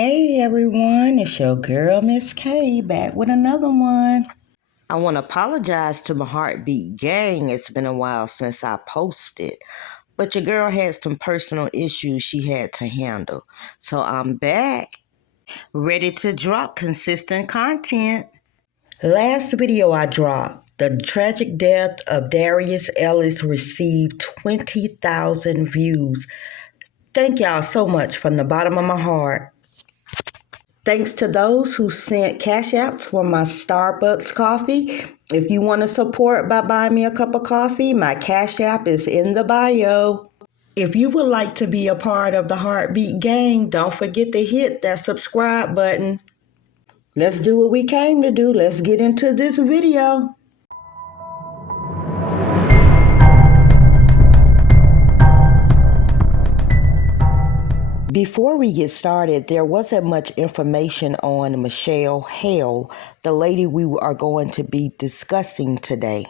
Hey everyone, it's your girl Miss K back with another one. I want to apologize to my Heartbeat gang. It's been a while since I posted, but your girl had some personal issues she had to handle. So I'm back, ready to drop consistent content. Last video I dropped, the tragic death of Darius Ellis received 20,000 views. Thank y'all so much from the bottom of my heart. Thanks to those who sent cash apps for my Starbucks coffee. If you want to support by buying me a cup of coffee, my cash app is in the bio. If you would like to be a part of the Heartbeat gang, don't forget to hit that subscribe button. Let's do what we came to do. Let's get into this video. Before we get started, there wasn't much information on Michelle Hale, the lady we are going to be discussing today.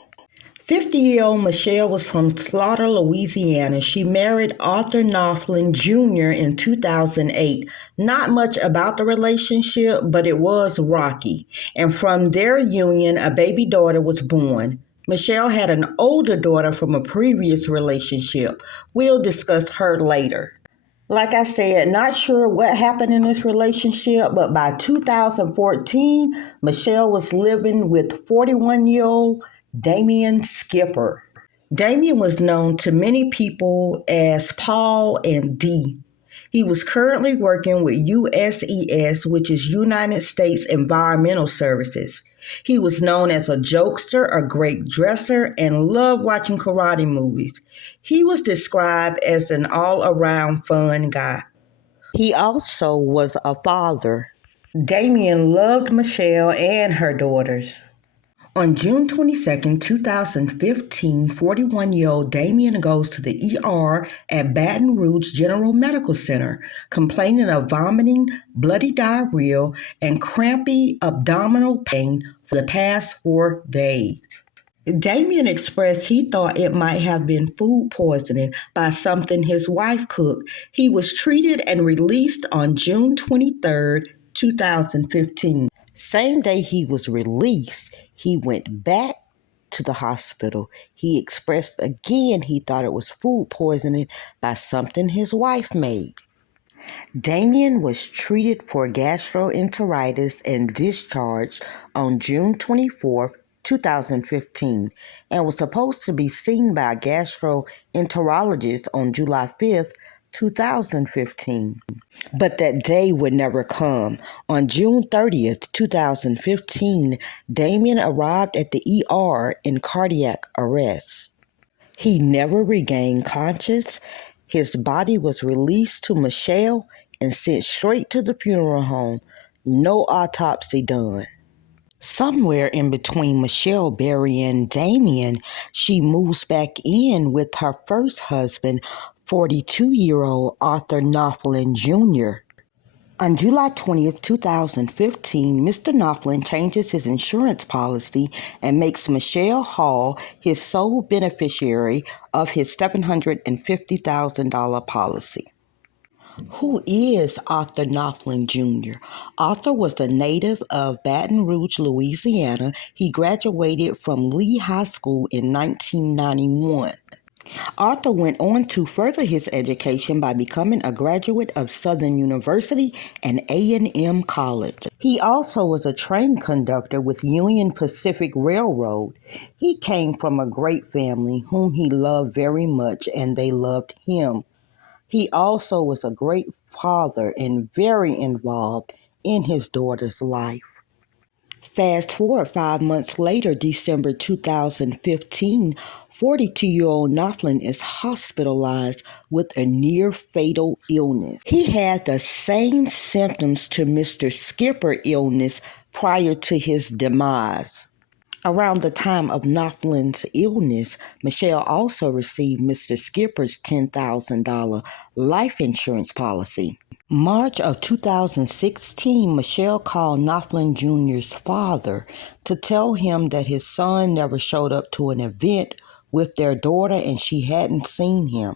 50-year-old Michelle was from Slaughter, Louisiana. She married Arthur Knopfler Jr. in 2008. Not much about the relationship, but it was rocky. And from their union, a baby daughter was born. Michelle had an older daughter from a previous relationship. We'll discuss her later. Like I said, not sure what happened in this relationship, but by 2014, Michelle was living with 41-year-old Damian Skipper. Damian was known to many people as Paul and D. He was currently working with USES, which is United States Environmental Services. He was known as a jokester, a great dresser, and loved watching karate movies. He was described as an all-around fun guy. He also was a father. Damian loved Michelle and her daughters. On June 22, 2015, 41-year-old Damian goes to the ER at Baton Rouge General Medical Center, complaining of vomiting, bloody diarrhea, and crampy abdominal pain for the past 4 days. Damian expressed he thought it might have been food poisoning by something his wife cooked. He was treated and released on June 23, 2015. Same day he was released, he went back to the hospital. He expressed again he thought it was food poisoning by something his wife made. Damian was treated for gastroenteritis and discharged on June 24, 2015, and was supposed to be seen by a gastroenterologist on July 5th, 2015. But that day would never come. On June 30th, 2015, Damian arrived at the ER in cardiac arrest. He never regained conscious. His body was released to Michelle and sent straight to the funeral home. No autopsy done. Somewhere in between Michelle burying Damian, she moves back in with her first husband, 42-year-old Arthur Knopfler Jr. On July 20th, 2015, Mr. Knopfler changes his insurance policy and makes Michelle Hall his sole beneficiary of his $750,000 policy. Who is Arthur Knopfler Jr.? Arthur was a native of Baton Rouge, Louisiana. He graduated from Lee High School in 1991. Arthur went on to further his education by becoming a graduate of Southern University and A&M College. He also was a train conductor with Union Pacific Railroad. He came from a great family whom he loved very much, and they loved him. He also was a great father and very involved in his daughter's life. Fast forward 5 months later, December 2015, 42-year-old Knopfler is hospitalized with a near-fatal illness. He had the same symptoms to Mr. Skipper's illness prior to his demise. Around the time of Knopfler's illness, Michelle also received Mr. Skipper's $10,000 life insurance policy. March of 2016, Michelle called Knopfler Jr.'s father to tell him that his son never showed up to an event with their daughter and she hadn't seen him.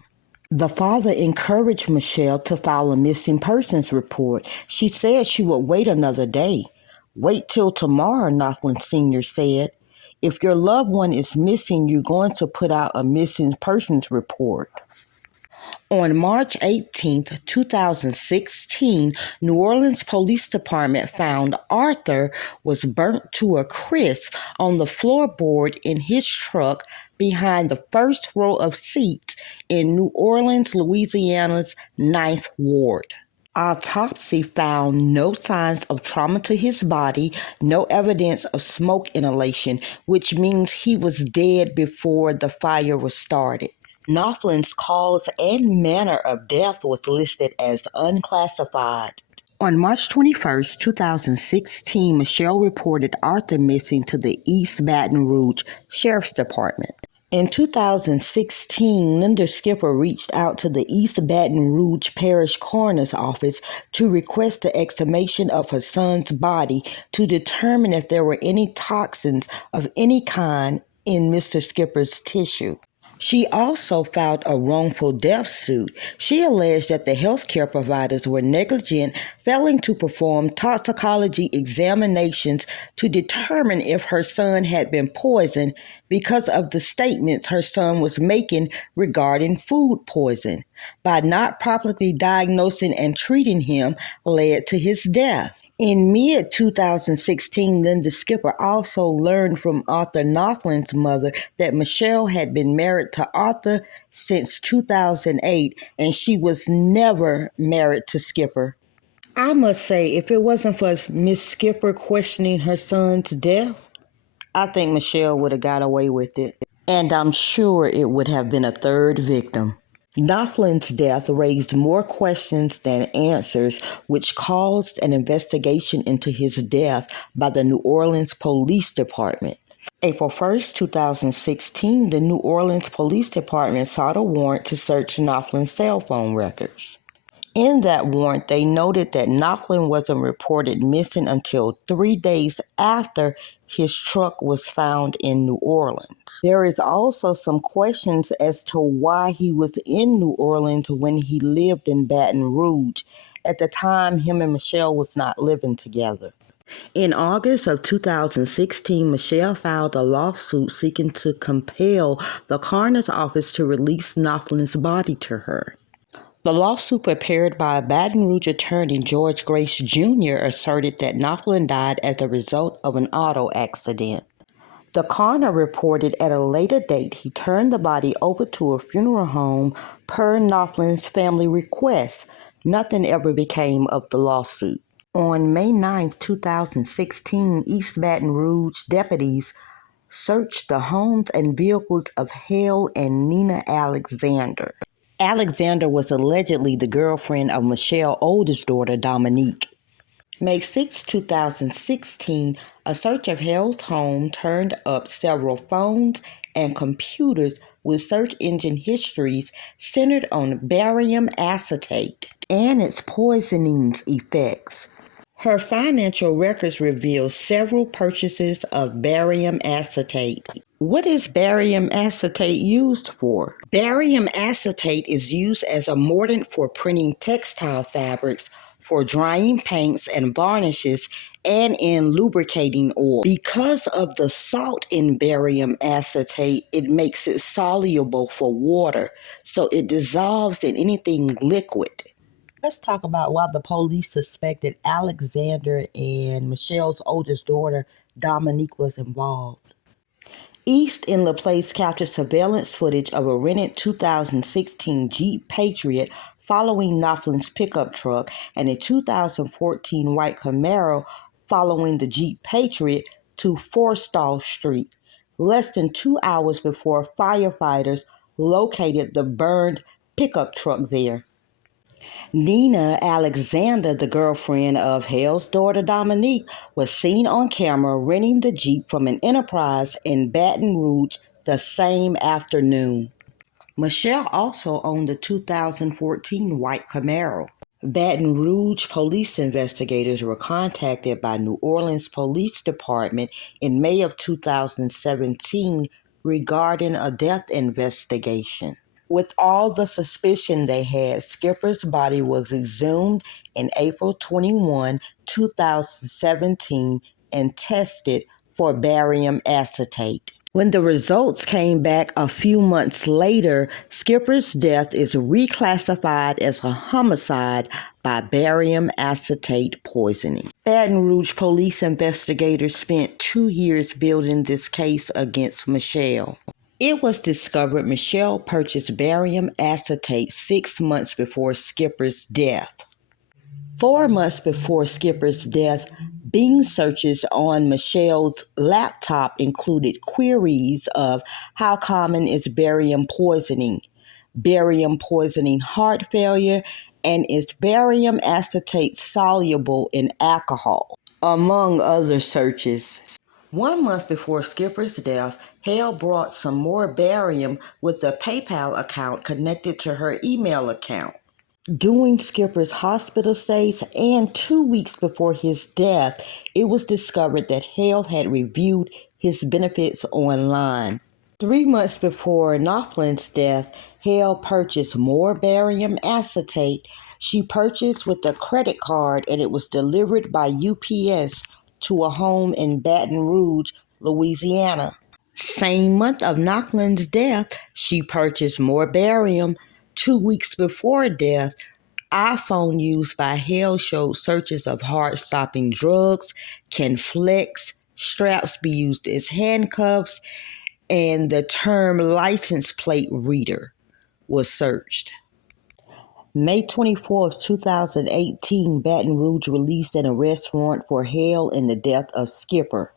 The father encouraged Michelle to file a missing persons report. She said she would wait another day. Wait till tomorrow, Knocklin Sr. said. If your loved one is missing, you're going to put out a missing persons report. On March 18, 2016, New Orleans Police Department found Arthur was burnt to a crisp on the floorboard in his truck behind the first row of seats in New Orleans, Louisiana's Ninth Ward. Autopsy found no signs of trauma to his body, no evidence of smoke inhalation, which means he was dead before the fire was started. Knopflin's cause and manner of death was listed as unclassified. On March 21, 2016, Michelle reported Arthur missing to the East Baton Rouge Sheriff's Department. In 2016, Linda Skipper reached out to the East Baton Rouge Parish Coroner's Office to request the exhumation of her son's body to determine if there were any toxins of any kind in Mr. Skipper's tissue. She also filed a wrongful death suit. She alleged that the healthcare providers were negligent, failing to perform toxicology examinations to determine if her son had been poisoned because of the statements her son was making regarding food poison. By not properly diagnosing and treating him led to his death. In mid-2016, Linda Skipper also learned from Arthur Knopflin's mother that Michelle had been married to Arthur since 2008, and she was never married to Skipper. I must say, if it wasn't for Miss Skipper questioning her son's death, I think Michelle would have got away with it. And I'm sure it would have been a third victim. Knopflin's death raised more questions than answers, which caused an investigation into his death by the New Orleans Police Department. April 1st, 2016, the New Orleans Police Department sought a warrant to search Knopflin's cell phone records. In that warrant, they noted that Knopflin wasn't reported missing until 3 days after his truck was found in New Orleans. There is also some questions as to why he was in New Orleans when he lived in Baton Rouge. At the time, him and Michelle was not living together. In August of 2016, Michelle filed a lawsuit seeking to compel the coroner's office to release Knopflin's body to her. The lawsuit prepared by Baton Rouge attorney George Grace Jr. asserted that Knopflin died as a result of an auto accident. The coroner reported at a later date he turned the body over to a funeral home per Knopflin's family request. Nothing ever became of the lawsuit. On May 9, 2016, East Baton Rouge deputies searched the homes and vehicles of Hale and Nina Alexander. Alexander was allegedly the girlfriend of Michelle's oldest daughter, Dominique. May 6, 2016, a search of Hale's home turned up several phones and computers with search engine histories centered on barium acetate and its poisoning effects. Her financial records reveal several purchases of barium acetate. What is barium acetate used for? Barium acetate is used as a mordant for printing textile fabrics, for drying paints and varnishes, and in lubricating oil. Because of the salt in barium acetate, it makes it soluble for water, so it dissolves in anything liquid. Let's talk about why the police suspected Alexander and Michelle's oldest daughter, Dominique, was involved. East in LaPlace captured surveillance footage of a rented 2016 Jeep Patriot following Knopflin's pickup truck and a 2014 white Camaro following the Jeep Patriot to Forstall Street, less than 2 hours before firefighters located the burned pickup truck there. Nina Alexander, the girlfriend of Hale's daughter Dominique, was seen on camera renting the Jeep from an enterprise in Baton Rouge the same afternoon. Michelle also owned the 2014 white Camaro. Baton Rouge police investigators were contacted by New Orleans Police Department in May of 2017 regarding a death investigation. With all the suspicion they had, Skipper's body was exhumed in April 21, 2017 and tested for barium acetate. When the results came back a few months later, Skipper's death is reclassified as a homicide by barium acetate poisoning. Baton Rouge police investigators spent 2 years building this case against Michelle. It was discovered Michelle purchased barium acetate 6 months before Skipper's death. 4 months before Skipper's death, Bing searches on Michelle's laptop included queries of how common is barium poisoning heart failure, and is barium acetate soluble in alcohol, among other searches. 1 month before Skipper's death, Hale brought some more barium with a PayPal account connected to her email account. During Skipper's hospital stays and 2 weeks before his death, it was discovered that Hale had reviewed his benefits online. 3 months before Knopflin's death, Hale purchased more barium acetate. She purchased with a credit card and it was delivered by UPS to a home in Baton Rouge, Louisiana. Same month of Knopflin's death, she purchased more barium. 2 weeks before death, iPhone used by Hale showed searches of heart-stopping drugs. Can flex straps be used as handcuffs? And the term license plate reader was searched. May 24, 2018, Baton Rouge released an arrest warrant for Hale in the death of Skipper.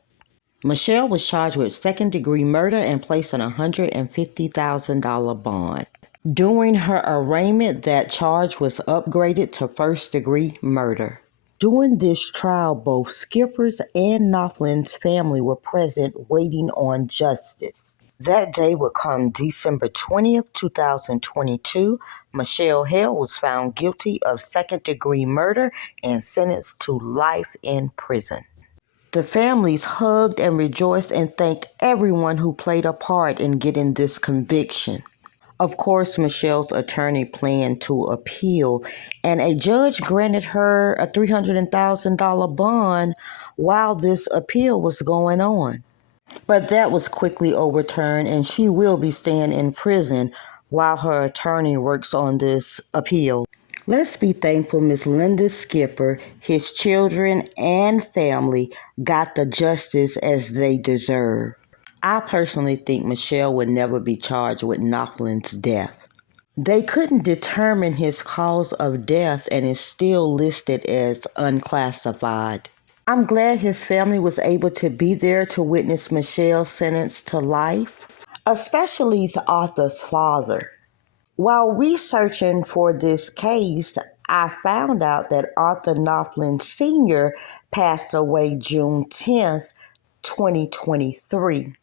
Michelle was charged with second-degree murder and placed on a $150,000 bond. During her arraignment, that charge was upgraded to first-degree murder. During this trial, both Skipper's and Knopflin's family were present waiting on justice. That day would come December 20th, 2022. Michelle Hale was found guilty of second-degree murder and sentenced to life in prison. The families hugged and rejoiced and thanked everyone who played a part in getting this conviction. Of course, Michelle's attorney planned to appeal, and a judge granted her a $300,000 bond while this appeal was going on. But that was quickly overturned, and she will be staying in prison while her attorney works on this appeal. Let's be thankful Miss Linda Skipper, his children, and family got the justice as they deserve. I personally think Michelle would never be charged with Knopflin's death. They couldn't determine his cause of death and is still listed as unclassified. I'm glad his family was able to be there to witness Michelle's sentence to life, especially Arthur's father. While researching for this case, I found out that Arthur Knopflin Sr. passed away June 10th, 2023.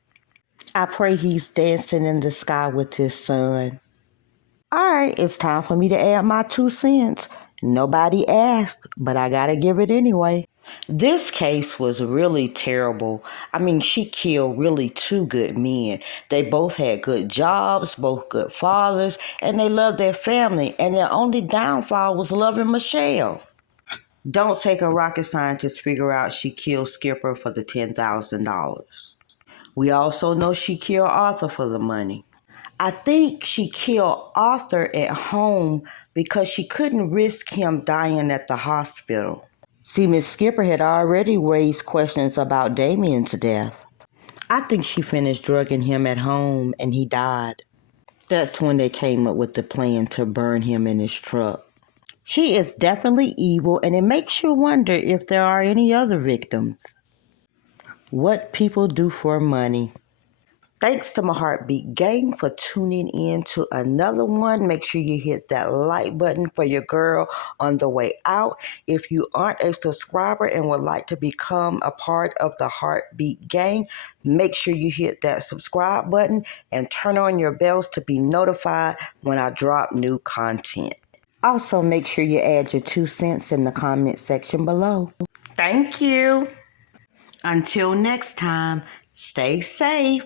I pray he's dancing in the sky with his son. All right, it's time for me to add my 2 cents. Nobody asked, but I gotta give it anyway. This case was really terrible. I mean, she killed really 2 good men. They both had good jobs, both good fathers, and they loved their family, and their only downfall was loving Michelle. Don't take a rocket scientist to figure out she killed Skipper for the $10,000. We also know she killed Arthur for the money. I think she killed Arthur at home because she couldn't risk him dying at the hospital. See, Miss Skipper had already raised questions about Damien's death. I think she finished drugging him at home and he died. That's when they came up with the plan to burn him in his truck. She is definitely evil, and it makes you wonder if there are any other victims. What people do for money. Thanks to my Heartbeat Gang for tuning in to another one. Make sure you hit that like button for your girl on the way out. If you aren't a subscriber and would like to become a part of the Heartbeat Gang, make sure you hit that subscribe button and turn on your bells to be notified when I drop new content. Also, make sure you add your 2 cents in the comment section below. Thank you. Until next time, stay safe.